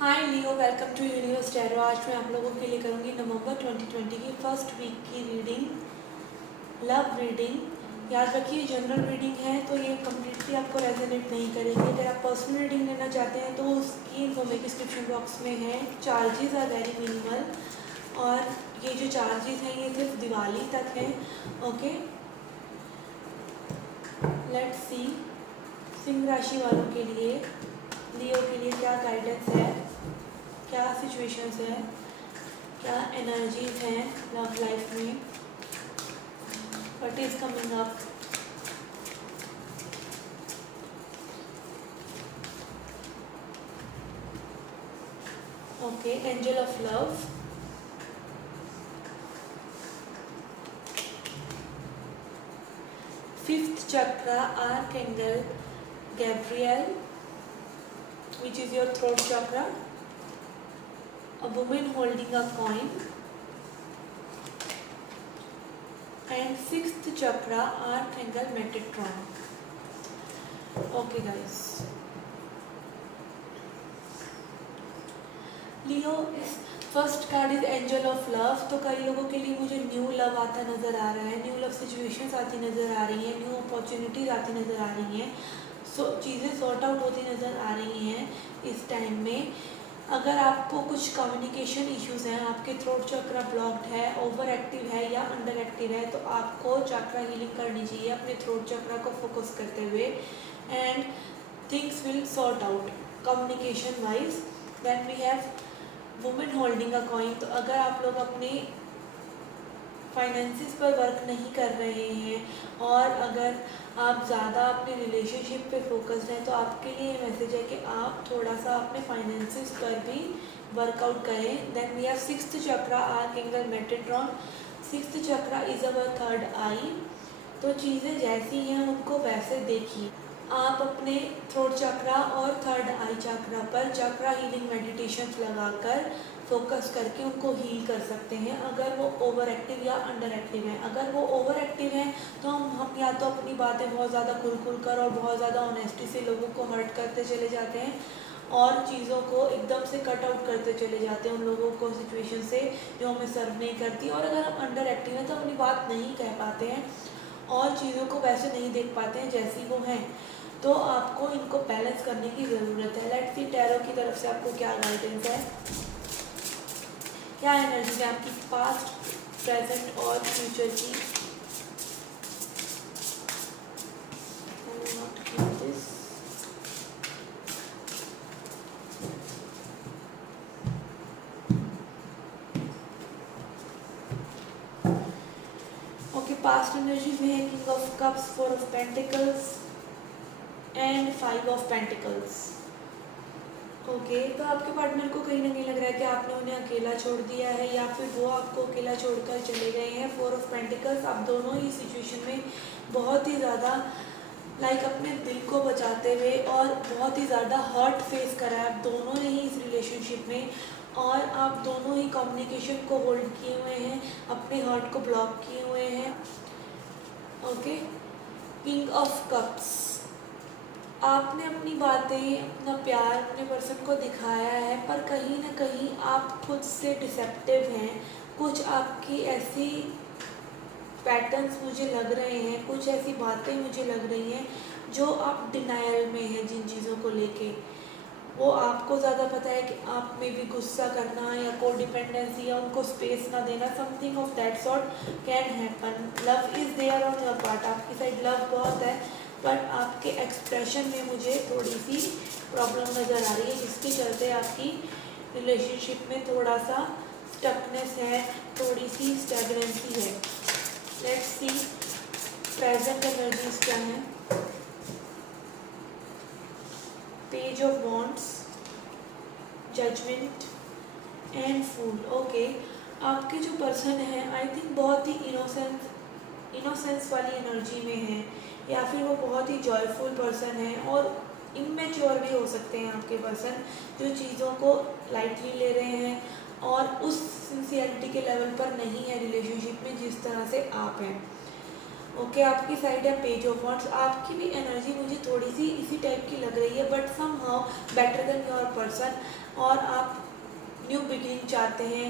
Hi Leo, welcome to universe tarot. आज मैं आप लोगों के लिए करूँगी नवंबर 2020 की फर्स्ट वीक की रीडिंग, लव रीडिंग। याद रखिए जनरल रीडिंग है तो ये कम्प्लीटली आपको रेजोनेट नहीं करेगी। अगर आप पर्सनल रीडिंग लेना चाहते हैं तो उसकी इन्फॉर्मेशन डिस्क्रिप्शन बॉक्स में है। चार्जेस आर वेरी मिनिमल और ये जो चार्जेस हैं ये सिर्फ दिवाली तक हैं। ओके, लेट्स सी सिंह राशि वालों के लिए, लियो के लिए क्या गाइडेंस है, क्या सिचुएशंस है, क्या एनर्जीज हैं लव लाइफ में, what is coming up. Okay, angel of love, fifth chakra, archangel Gabriel, which is your throat chakra, a woman holding a coin, and sixth chakra, archangel Metatron. Okay guys, Leo, first card is angel of love. तो कई लोगों के लिए मुझे new love आता नज़र आ रहा है, न्यू लव सिचुएशंस आती नज़र आ रही हैं, न्यू अपॉर्चुनिटीज़ आती नज़र आ रही हैं, चीज़ें सॉर्ट आउट होती नज़र आ रही हैं इस टाइम में। अगर आपको कुछ कम्युनिकेशन इश्यूज हैं, आपके थ्रोट चक्रा ब्लॉक्ड है, ओवर एक्टिव है या अंडर एक्टिव है, तो आपको चक्रा हीलिंग करनी चाहिए अपने थ्रोट चक्रा को फोकस करते हुए, and things will sort out communication wise. Then we have women holding a coin. तो अगर आप लोग अपने फाइनेंसिस पर वर्क नहीं कर रहे हैं और अगर आप ज़्यादा अपने रिलेशनशिप पे फोकस्ड हैं तो आपके लिए मैसेज है कि आप थोड़ा सा अपने फाइनेंसिस पर भी वर्कआउट करें। Then we have sixth chakra, archangel Metatron. Sixth chakra is our third eye. तो चीज़ें जैसी हैं उनको वैसे देखिए। आप अपने थ्रोट चक्रा और थर्ड आई चक्रा पर चक्रा हीलिंग मेडिटेशंस लगाकर फोकस करके उनको हील कर सकते हैं अगर वो ओवर एक्टिव या अंडर एक्टिव हैं। अगर वो ओवर एक्टिव हैं तो हम या तो अपनी बातें बहुत ज़्यादा खुल कर और बहुत ज़्यादा ऑनेस्टी से लोगों को हर्ट करते चले जाते हैं और चीज़ों को एकदम से कट आउट करते चले जाते हैं उन लोगों को, सिचुएशन से जो हमें सर्व नहीं करती। और अगर हम अंडर एक्टिव हैं तो अपनी बात नहीं कह पाते हैं और चीज़ों को वैसे नहीं देख पाते हैं जैसी वो हैं। तो आपको इनको बैलेंस करने की ज़रूरत है। लेट्स सी टैरो की तरफ से आपको क्या गाइडेंस है, क्या एनर्जी है आपकी पास्ट, प्रेजेंट और फ्यूचर की। ओके, पास्ट एनर्जी में है king of cups, four of pentacles and five of pentacles. Okay, तो आपके पार्टनर को कहीं ना कहीं लग रहा है कि आपने उन्हें अकेला छोड़ दिया है या फिर वो आपको अकेला छोड़कर चले गए हैं। फोर ऑफ पेंटिकल्स, आप दोनों ही सिचुएशन में बहुत ही ज़्यादा अपने दिल को बचाते हुए और बहुत ही ज़्यादा हर्ट फेस करा है आप दोनों ने ही इस रिलेशनशिप में, और आप दोनों ही कम्युनिकेशन को होल्ड किए हुए हैं, अपने हर्ट को ब्लॉक किए हुए हैं। ओके, किंग ऑफ कप्स, आपने अपनी बातें, अपना प्यार अपने पर्सन को दिखाया है पर कहीं ना कहीं आप खुद से डिसेप्टिव हैं। कुछ आपकी ऐसी पैटर्न्स मुझे लग रहे हैं, कुछ ऐसी बातें मुझे लग रही हैं जो आप डिनायल में हैं जिन चीज़ों को लेके। वो आपको ज़्यादा पता है कि आप में भी गुस्सा करना या को डिपेंडेंसी या उनको स्पेस ना देना, something of that sort can happen. Love is there on your part, आपकी साइड लव बहुत है बट आपके एक्सप्रेशन में मुझे थोड़ी सी प्रॉब्लम नज़र आ रही है जिसके चलते आपकी रिलेशनशिप में थोड़ा सा स्टकनेस है, थोड़ी सी स्टैग्नेंसी है। लेट्स सी प्रेजेंट एनर्जीज क्या हैं। Page of wands, judgement and fool. Okay, आपके जो पर्सन है आई थिंक बहुत ही इनोसेंस वाली एनर्जी में है या फिर वो बहुत ही जॉयफुल पर्सन है और इमेच्योर भी हो सकते हैं आपके पर्सन, जो चीज़ों को लाइटली ले रहे हैं और उस सिंसियरिटी के लेवल पर नहीं है रिलेशनशिप में जिस तरह से आप हैं। ओके आपकी साइड है पेज ऑफ वॉन्ड्स, आपकी भी एनर्जी मुझे थोड़ी सी इसी टाइप की लग रही है, but somehow better than your person, और आप न्यू बिगिनिंग चाहते हैं,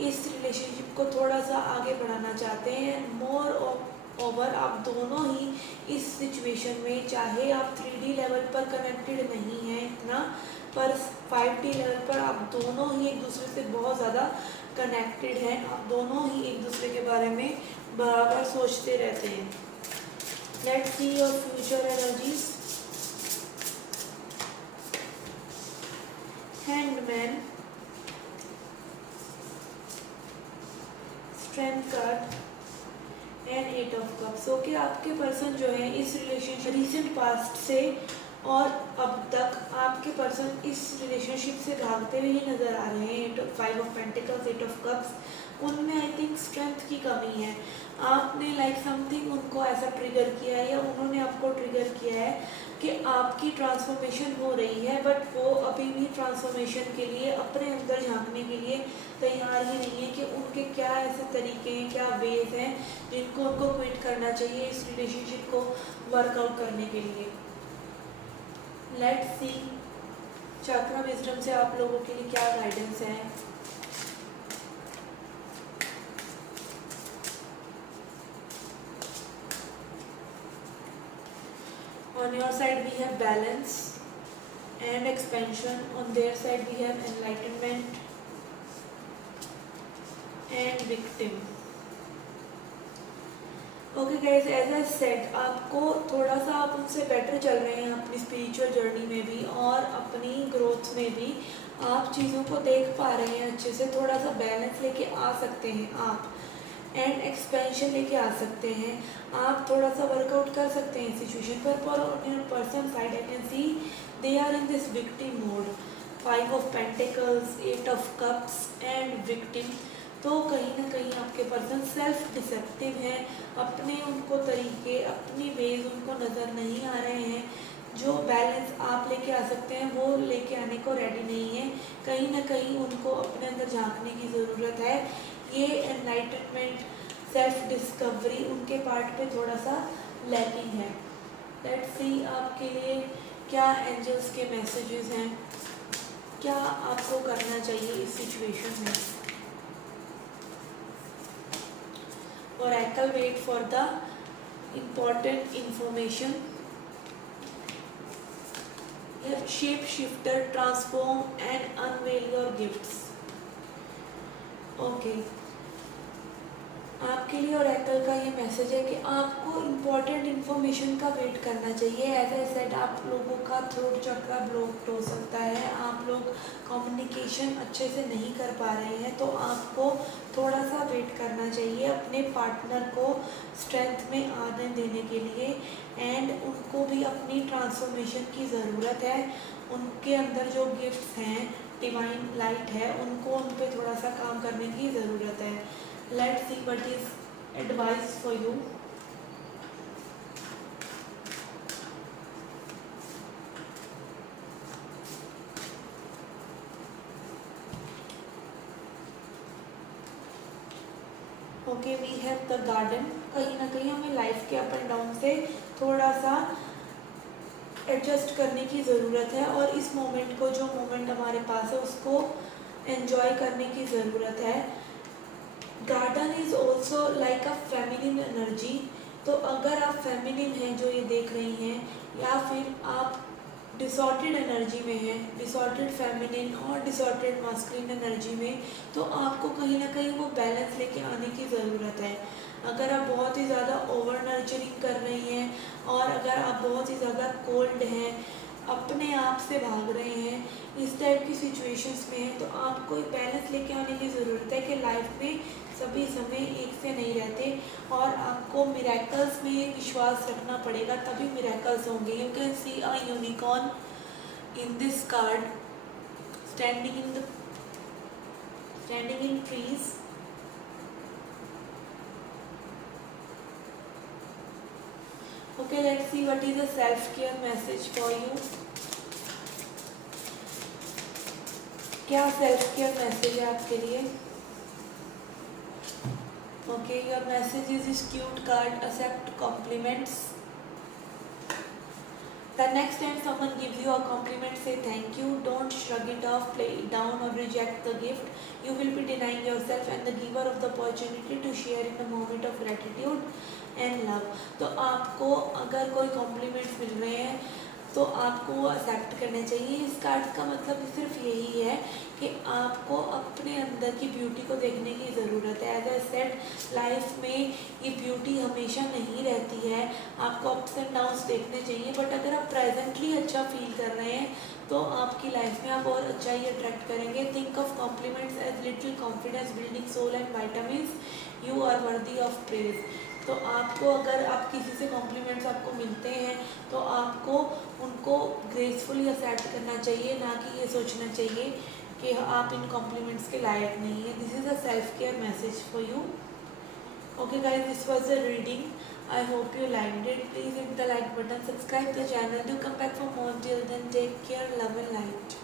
इस रिलेशनशिप को थोड़ा सा आगे बढ़ाना चाहते हैं। मोर ओवर आप दोनों ही इस सिचुएशन में, चाहे आप 3D लेवल पर कनेक्टेड नहीं हैं इतना, पर 5D लेवल पर आप दोनों ही एक दूसरे से बहुत ज़्यादा कनेक्टेड हैं, आप दोनों ही एक दूसरे के बारे में बराबर सोचते रहते हैं। Let's see your future energies. Handman, strength card and 8 of cups. Okay आपके पर्सन जो है इस रिलेशनशिप रीसेंट पास्ट से और अब तक आपके पर्सन इस रिलेशनशिप से भागते हुए ही नज़र आ रहे हैं। 5 ऑफ पेंटिकल्स, 8 ऑफ कप्स, उनमें आई थिंक स्ट्रेंथ की कमी है। आपने लाइक समथिंग उनको ऐसा ट्रिगर किया है या उन्होंने आपको ट्रिगर किया है कि आपकी ट्रांसफॉर्मेशन हो रही है, बट वो अभी भी ट्रांसफॉर्मेशन के लिए अपने अंदर झांकने के लिए तैयार ही नहीं है कि उनके क्या ऐसे तरीके हैं, क्या वेज हैं जिनको उनको क्विट करना चाहिए इस रिलेशनशिप को वर्कआउट करने के लिए। लेट्स सी चक्रा विजडम से आप लोगों के लिए क्या गाइडेंस है। On your side we have balance and expansion, on their side we have enlightenment and victim. Okay guys, as I said आपको थोड़ा सा आप उनसे बेटर चल रहे हैं अपनी स्पिरिचुअल जर्नी में भी और अपनी ग्रोथ में भी, आप चीज़ों को देख पा रहे हैं अच्छे से, थोड़ा सा बैलेंस लेके आ सकते हैं आप, एंड एक्सपेंशन लेके आ सकते हैं आप, थोड़ा सा वर्कआउट कर सकते हैं सिचुएशन पर on your person side I can see they are in this victim mode. 5 of pentacles, 8 of cups and victim. तो कहीं ना कहीं आपके पर्सन सेल्फ डिसेप्टिव हैं, अपने उनको तरीके, अपनी वेज उनको नज़र नहीं आ रहे हैं, जो बैलेंस आप लेके आ सकते हैं वो लेके आने को रेडी नहीं है, कहीं ना कहीं उनको अपने अंदर झांकने की ज़रूरत है। ये एनलाइटनमेंट, सेल्फ डिस्कवरी उनके पार्ट पे थोड़ा सा लैकिंग है। लेट्स सी आपके लिए क्या एंजल्स के मैसेजेस हैं, क्या आपको करना चाहिए इस सिचुएशन में। Oracle, wait for the important information. Shape shifter, transform and unveil your gifts. Okay. आपके लिए ओरेकल का ये मैसेज है कि आपको इम्पॉर्टेंट इन्फॉर्मेशन का वेट करना चाहिए। एज आई सेड आप लोगों का थ्रोट चक्रा ब्लॉक्ड हो सकता है, आप लोग कम्युनिकेशन अच्छे से नहीं कर पा रहे हैं, तो आपको थोड़ा सा वेट करना चाहिए अपने पार्टनर को स्ट्रेंथ में आने देने के लिए, एंड उनको भी अपनी ट्रांसफॉर्मेशन की ज़रूरत है। उनके अंदर जो गिफ्ट्स हैं, डिवाइन लाइट है, उनको उन पर थोड़ा सा काम करने की ज़रूरत है। Let's see what is advice for you. Okay, we have the garden. कहीं ना कहीं हमें लाइफ के अप एंड डाउन से थोड़ा सा एडजस्ट करने की ज़रूरत है, और इस मोमेंट को, जो मोमेंट हमारे पास है, उसको एंजॉय करने की ज़रूरत है। Garden is also like a feminine energy. तो अगर आप फेमिनिन हैं जो ये देख रही हैं, या फिर आप डिसऑर्डेड एनर्जी में हैं, डिसऑर्डेड फेमिनिन और डिसऑर्डेड मास्कुलिन एनर्जी में, तो आपको कहीं ना कहीं वो बैलेंस लेके आने की ज़रूरत है। अगर आप बहुत ही ज़्यादा ओवर नर्चरिंग कर रही हैं, और अगर आप बहुत ही ज़्यादा कोल्ड हैं, अपने आप से भाग रहे हैं, इस टाइप की सिचुएशंस में हैं, तो आपको एक बैलेंस लेके आने की ज़रूरत है कि लाइफ में सभी समय एक से नहीं रहते, और आपको मिरेकल्स में विश्वास रखना पड़ेगा, तभी मिरेकल्स होंगे। You can see a unicorn in this card standing in trees. Okay, let's see what is the self-care message for you. क्या सेल्फ केयर मैसेज है आपके लिए। Okay Okay, your message is cute card, accept compliments. The next time someone gives you a compliment, say thank you. Don't shrug it off, play it down, or reject the gift. You will be denying yourself and the giver of the opportunity to share in a moment of gratitude and love. तो आपको अगर कोई compliments मिल रहे हैं तो आपको वो accept करने चाहिए। इस कार्ड का मतलब सिर्फ यही है कि आपको अपने अंदर की ब्यूटी को देखने की ज़रूरत है। एज ए सेड, लाइफ में ये ब्यूटी हमेशा नहीं रहती है, आपको अप्स एंड डाउन्स देखने चाहिए। बट अगर आप प्रेजेंटली अच्छा फील कर रहे हैं तो आपकी लाइफ में आप और अच्छा ही अट्रैक्ट करेंगे। Think of compliments as little confidence building soul and vitamins. You are worthy of praise. तो आपको अगर आप किसी से कॉम्प्लीमेंट्स आपको मिलते हैं तो आपको उनको ग्रेसफुली एक्सेप्ट करना चाहिए, ना कि ये सोचना चाहिए कि आप इन कॉम्प्लीमेंट्स के लायक नहीं है। This is a self care message for you. Okay guys, this was the reading. I hope you liked it. Please hit the like button, subscribe the channel, do come back for more. Till then, take care, love and light.